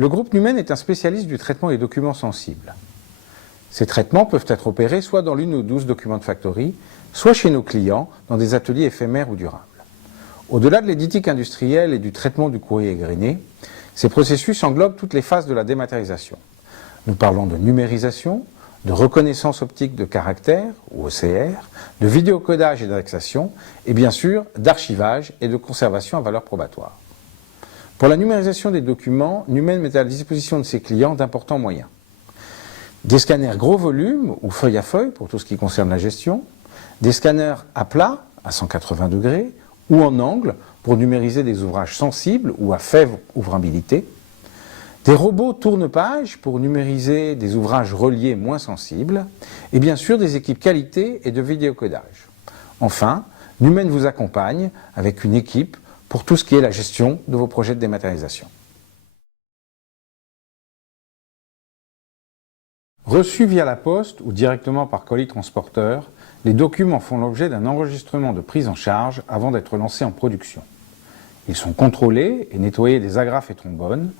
Le groupe Numen est un spécialiste du traitement des documents sensibles. Ces traitements peuvent être opérés soit dans l'une ou 12 Document Factory, soit chez nos clients dans des ateliers éphémères ou durables. Au-delà de l'éditique industrielle et du traitement du courrier égrené, ces processus englobent toutes les phases de la dématérialisation. Nous parlons de numérisation, de reconnaissance optique de caractères, ou OCR, de vidéocodage et d'indexation, et bien sûr d'archivage et de conservation à valeur probatoire. Pour la numérisation des documents, Numen met à la disposition de ses clients d'importants moyens. Des scanners gros volume ou feuille à feuille pour tout ce qui concerne la gestion, des scanners à plat, à 180 degrés, ou en angle pour numériser des ouvrages sensibles ou à faible ouvrabilité, des robots tourne-page pour numériser des ouvrages reliés moins sensibles, et bien sûr des équipes qualité et de vidéocodage. Enfin, Numen vous accompagne avec une équipe pour tout ce qui est la gestion de vos projets de dématérialisation. Reçus via la poste ou directement par colis transporteur, les documents font l'objet d'un enregistrement de prise en charge avant d'être lancés en production. Ils sont contrôlés et nettoyés des agrafes et trombones.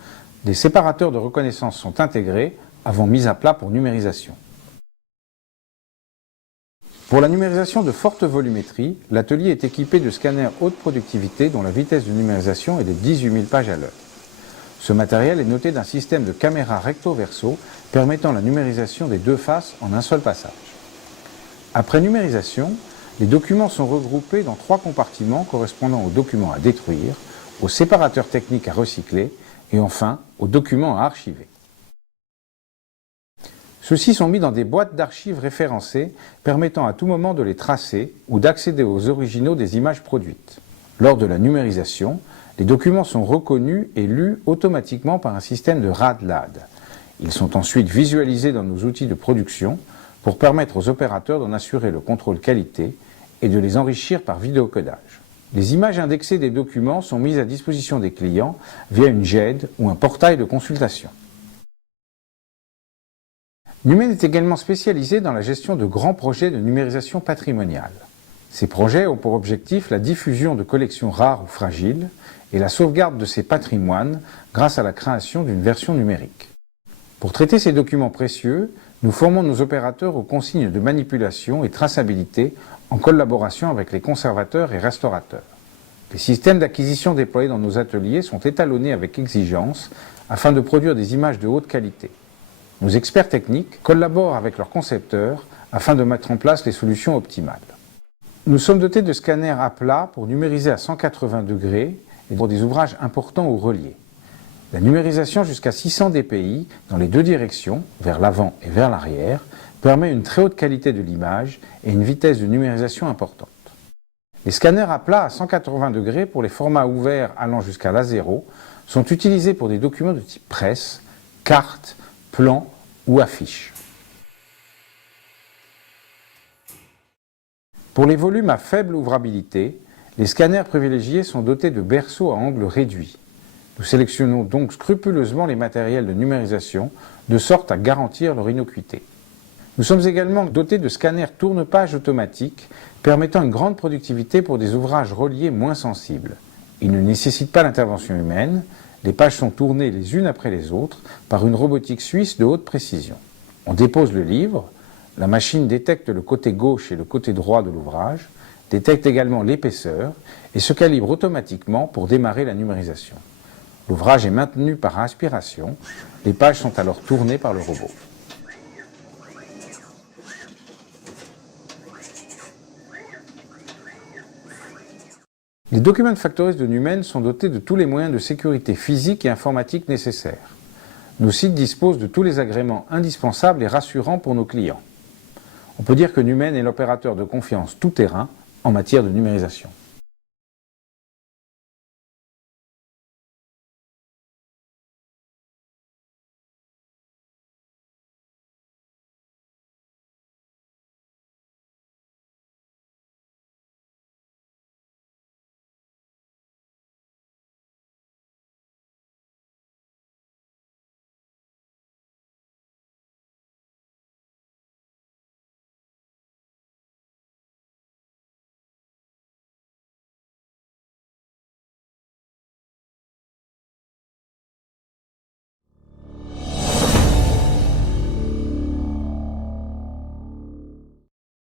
Des séparateurs de reconnaissance sont intégrés avant mise à plat pour numérisation. Pour la numérisation de forte volumétrie, l'atelier est équipé de scanners haute productivité dont la vitesse de numérisation est de 18 000 pages à l'heure. Ce matériel est doté d'un système de caméra recto-verso permettant la numérisation des deux faces en un seul passage. Après numérisation, les documents sont regroupés dans 3 compartiments correspondant aux documents à détruire, aux séparateurs techniques à recycler et enfin aux documents à archiver. Ceux-ci sont mis dans des boîtes d'archives référencées permettant à tout moment de les tracer ou d'accéder aux originaux des images produites. Lors de la numérisation, les documents sont reconnus et lus automatiquement par un système de RAD-LAD. Ils sont ensuite visualisés dans nos outils de production pour permettre aux opérateurs d'en assurer le contrôle qualité et de les enrichir par vidéocodage. Les images indexées des documents sont mises à disposition des clients via une GED ou un portail de consultation. Numen est également spécialisé dans la gestion de grands projets de numérisation patrimoniale. Ces projets ont pour objectif la diffusion de collections rares ou fragiles et la sauvegarde de ces patrimoines grâce à la création d'une version numérique. Pour traiter ces documents précieux, nous formons nos opérateurs aux consignes de manipulation et traçabilité en collaboration avec les conservateurs et restaurateurs. Les systèmes d'acquisition déployés dans nos ateliers sont étalonnés avec exigence afin de produire des images de haute qualité. Nos experts techniques collaborent avec leurs concepteurs afin de mettre en place les solutions optimales. Nous sommes dotés de scanners à plat pour numériser à 180 degrés et pour des ouvrages importants ou reliés. La numérisation jusqu'à 600 dpi dans les deux directions, vers l'avant et vers l'arrière, permet une très haute qualité de l'image et une vitesse de numérisation importante. Les scanners à plat à 180 degrés pour les formats ouverts allant jusqu'à l'A0 sont utilisés pour des documents de type presse, cartes, plans ou affiches. Pour les volumes à faible ouvrabilité, les scanners privilégiés sont dotés de berceaux à angle réduit. Nous sélectionnons donc scrupuleusement les matériels de numérisation de sorte à garantir leur innocuité. Nous sommes également dotés de scanners tourne-page automatiques permettant une grande productivité pour des ouvrages reliés moins sensibles. Ils ne nécessitent pas l'intervention humaine, les pages sont tournées les unes après les autres par une robotique suisse de haute précision. On dépose le livre, la machine détecte le côté gauche et le côté droit de l'ouvrage, détecte également l'épaisseur et se calibre automatiquement pour démarrer la numérisation. L'ouvrage est maintenu par aspiration, les pages sont alors tournées par le robot. Les Document Factories de Numen sont dotés de tous les moyens de sécurité physique et informatique nécessaires. Nos sites disposent de tous les agréments indispensables et rassurants pour nos clients. On peut dire que Numen est l'opérateur de confiance tout-terrain en matière de numérisation.